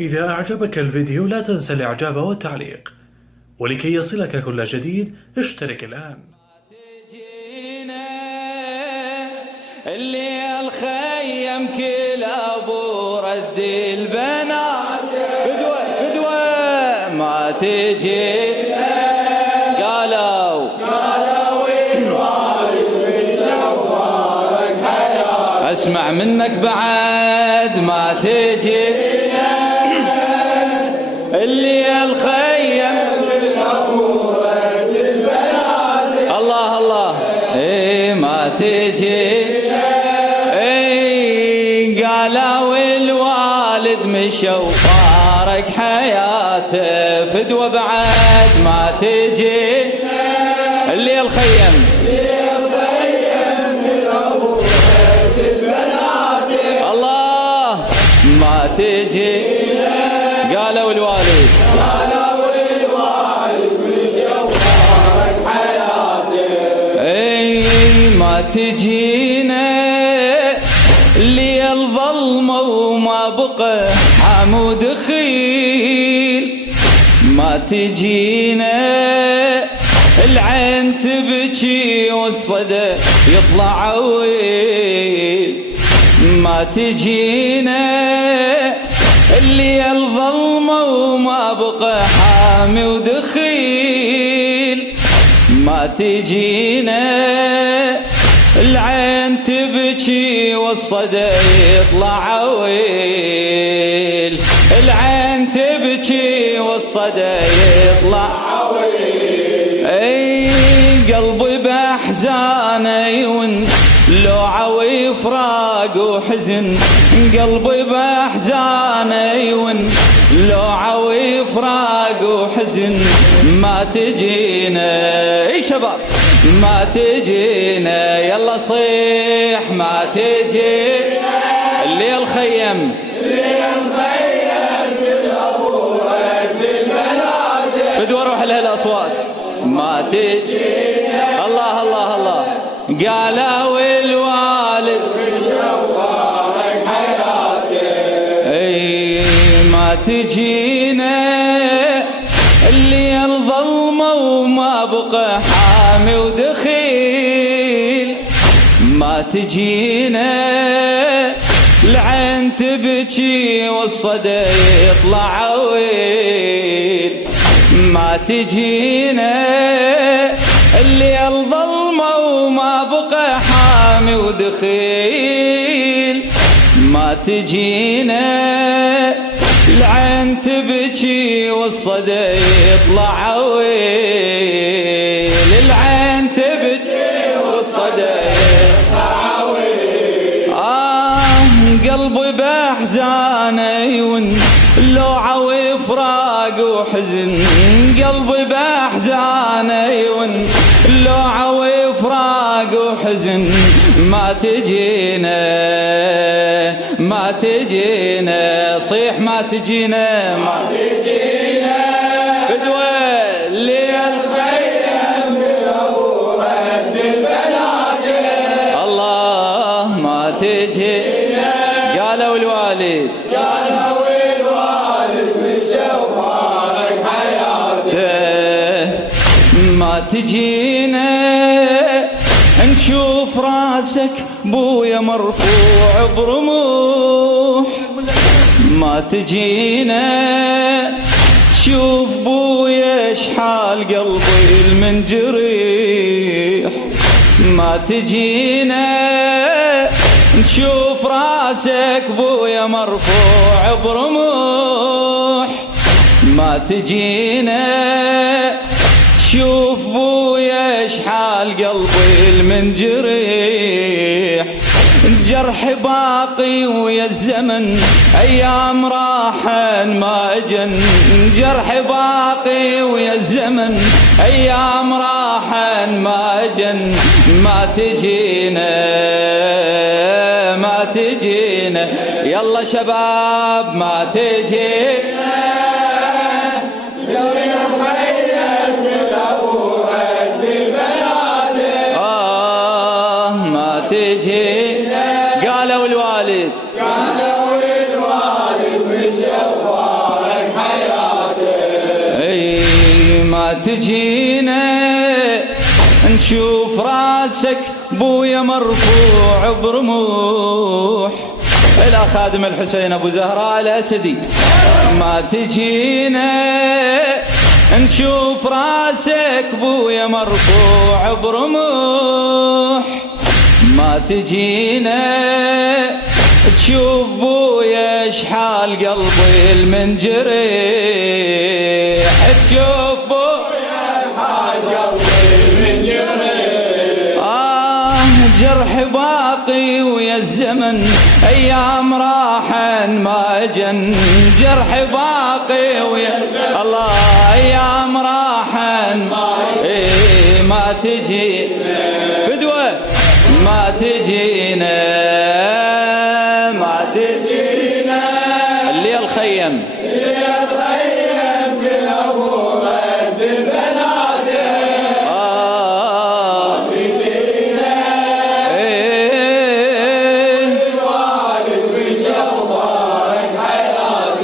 إذا أعجبك الفيديو لا تنسى الإعجاب والتعليق، ولكي يصلك كل جديد اشترك الآن. اللي الخيم كل أبو رد البنات فدوة ما تجي قالوا اسمع منك بعد ما تجي اللي الخيم ابو رد البنات الله الله اي ما تجي اي قالوا الوالد مشى وفارق حياته فدوة بعد ما تجي اللي الخيم ما تجي قالوا الوالد مشوارك حياتي اي ما تجينا اللي الظلمة وما بقى حمود خيل ما تجينا العين تبكي والصدى يطلع عويل ما تجينا اللي الظلمة وما بقى حامي ودخيل ما تجينا العين تبكي والصدى يطلع عويل العين تبكي والصدى يطلع عويل اي قلبي باحزانه يون لوعة وفراق وحزن قلبي باحزانه يون لوعة وفراق وحزن ما تجينا اي شباب ما تجينا يلا صيح ما تجي اللي الخيم بالابو رد البنات بدو اروح لهالاصوات ما تجينا الله الله الله قالوا الوالد مشوارك حياتي اي ما تجينا اللي الظلمة وما بقى حامي ودخيل ما تجينا العين تبكي والصدى يطلع عويل ما تجينا اللي الظلمة وما بقى حامي ودخيل ما تجينا العين تبكي والصدى يطلع عويل العين تبكي والصدى يطلع عويل قلبي باحزانه يون لوعة وفراق وحزن قلبي باحزانه يون لوعة وفراق وحزن ما تجينا ما تجينا صيح ما تجينا ما تجينا فدوة اللي الخيم بالابو رد البنات الله ما تجينا قالوا الوالد مشوارك حياتي ما تجينا نشوف راسك بويا مرفوع برموح ما تجينا تشوف بويا شحال قلبي المنجريح ما تجينا نشوف راسك بويا مرفوع برموح ما تجينا تشوف بويا شحال قلبي المنجريح الجرح باقي ويا الزمن ايام راحن ما اجن جرح باقي ويا الزمن ايام راحن ما اجن ما تجينا ما تجينا يلا شباب ما تجينا ما تجي قالوا الوالد مشوار راسك بويا مرفوع برموح. إلى خادم الحسين أبو زهراء الأسدي، ما تجينا نشوف راسك بويا مرفوع برموح. ما تجينا تشوف بويا شحال قلبي المنجريح. تشوف بويا شحال قلبي المنجريح. جرح باقي ويا الزمن ايام راحن ما اجن. جرح باقي ويا الله ايام راحن ما تجي فدوة. ما تجينا اللي الخيم كل ابو رد البنادق. ما تجينا الوالد بشوفك حياتك.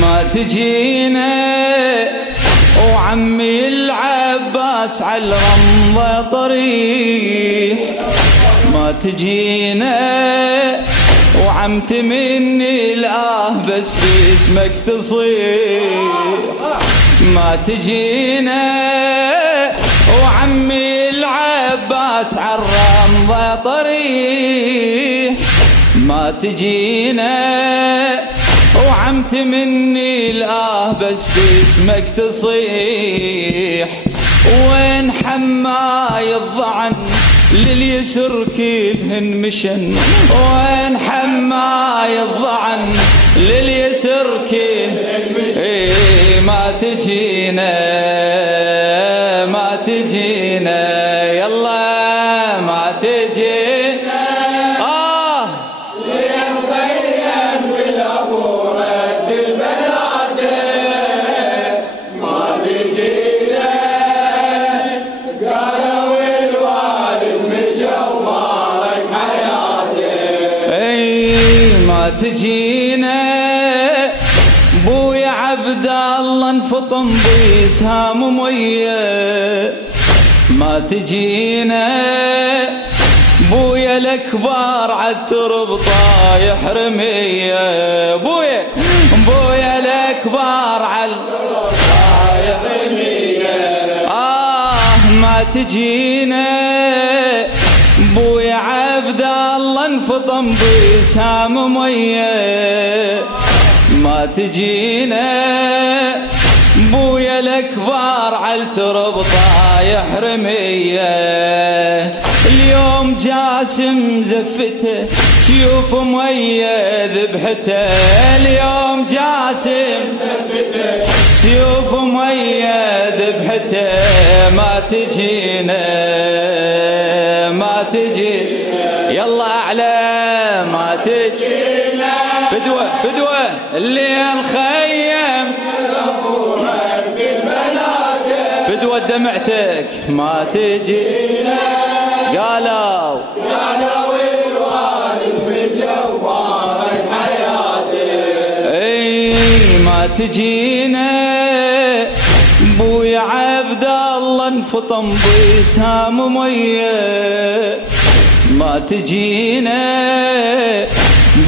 ما تجينا وعمي العباس على الرمضة طريح. ما تجينا وعمت مني الآه بس باسمك تصيح. ما تجينا وعمي العباس على الرمضة طريح. ما تجينا وعمت مني الآه بس باسمك تصيح. وين حماي الضعن لليسر كلهن مشن. وين حماي الضعن لليسر كلهن مشن. ما تجينا يلا ما تجينا. للخيم بالابو رد البنادق. ما تجينا قالوا الوالد مشى وبارك حياتك. ما تجينا بويا عبد الله انفطم بسهام ميه. ما تجينا بويا الكبار عالترب طايح رميه. بويا الكبار عالترب طايح رميه. ما تجينا بويا عبد الله انفطم بسهام ميه. ما تجينا بويا الكبار عالترب طايح رميه. اليوم جاسم زفته سيوف ميه ذبحته. اليوم جاسم زفته سيوف ميه ذبحته. ما تجينا يلا اعلى. ما تجينا فدوة الليل خيم فدوة دمعتك. ما تجينا قالوا الوالد بجوارك حياتك. ما تجينا بويا عبد الله انفطم بسهام ميه. ما تجينا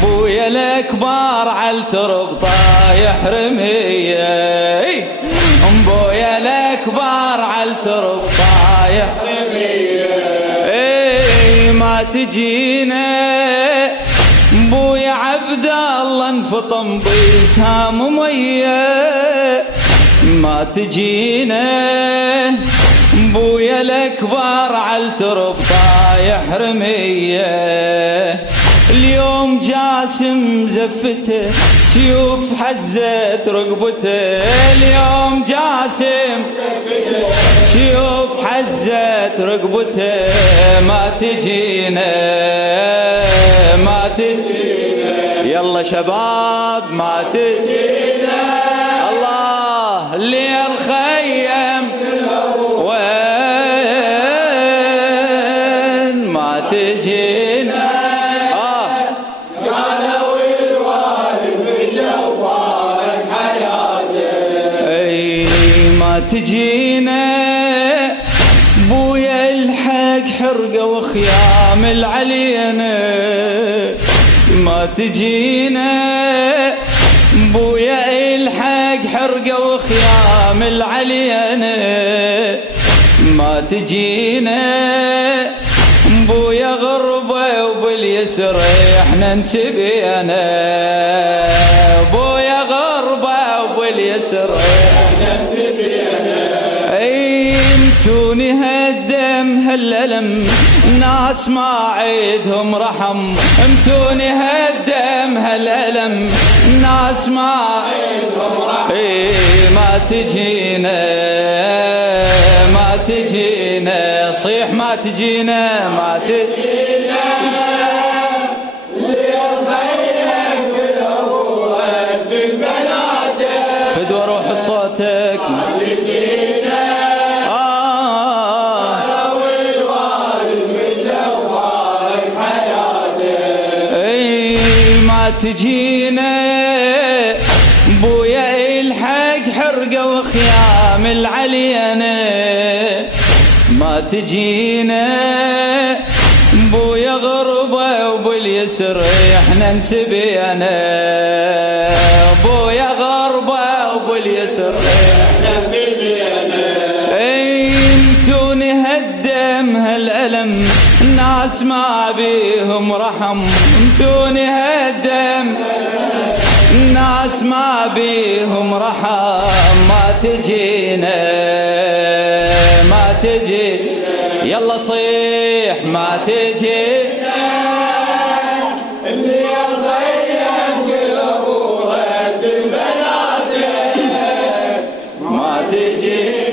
بويا الكبار عالترب طايح رميه. بويا الكبار عالترب طايح رميه. ما تجينا بويا عبد الله انفطم بسهام ميه. ما تجينا بويا الكبار عالترب طايح رميه. اليوم جاسم زفته سيوف حزت رقبته. اليوم جاسم سيوف حزت رقبته. ما تجينا يلا شباب ما تجينا. الله اللي الخيم وين ما تجينا. قالوا الوالد بجوارك حياتك. ما تجينا بويا خيام علينا ما تجينا بويا الحق حرقة وخيام علينا ما تجينا بويا غربة وباليسر احنا نسبينا بويا غربة وباليسر احنا نسبينا انتوني هالدم هالألم ناس ما عيدهم رحم امتوني هالدم هالألم ناس ما عيدهم رحم ما تجينا ما تجينا صيح ما تجينا ما تجينا ليرضيك بالأبوات بالبنات فدوى روح صوتك ما تجينا ما تجينا بويا الحق حرقة وخيام علينا ما تجينا بويا غربة وباليسر احنا نسبينا بويا غربة وباليسر احنا نسبينا انتوني هالدم هالألم ناس ما بيهم رحم انتوني هالدم ناس ما بيهم رحم ما تجينا ما تجي يلا صيح ما تجينا اللي يرضيك قلبه رد البنات ما تجي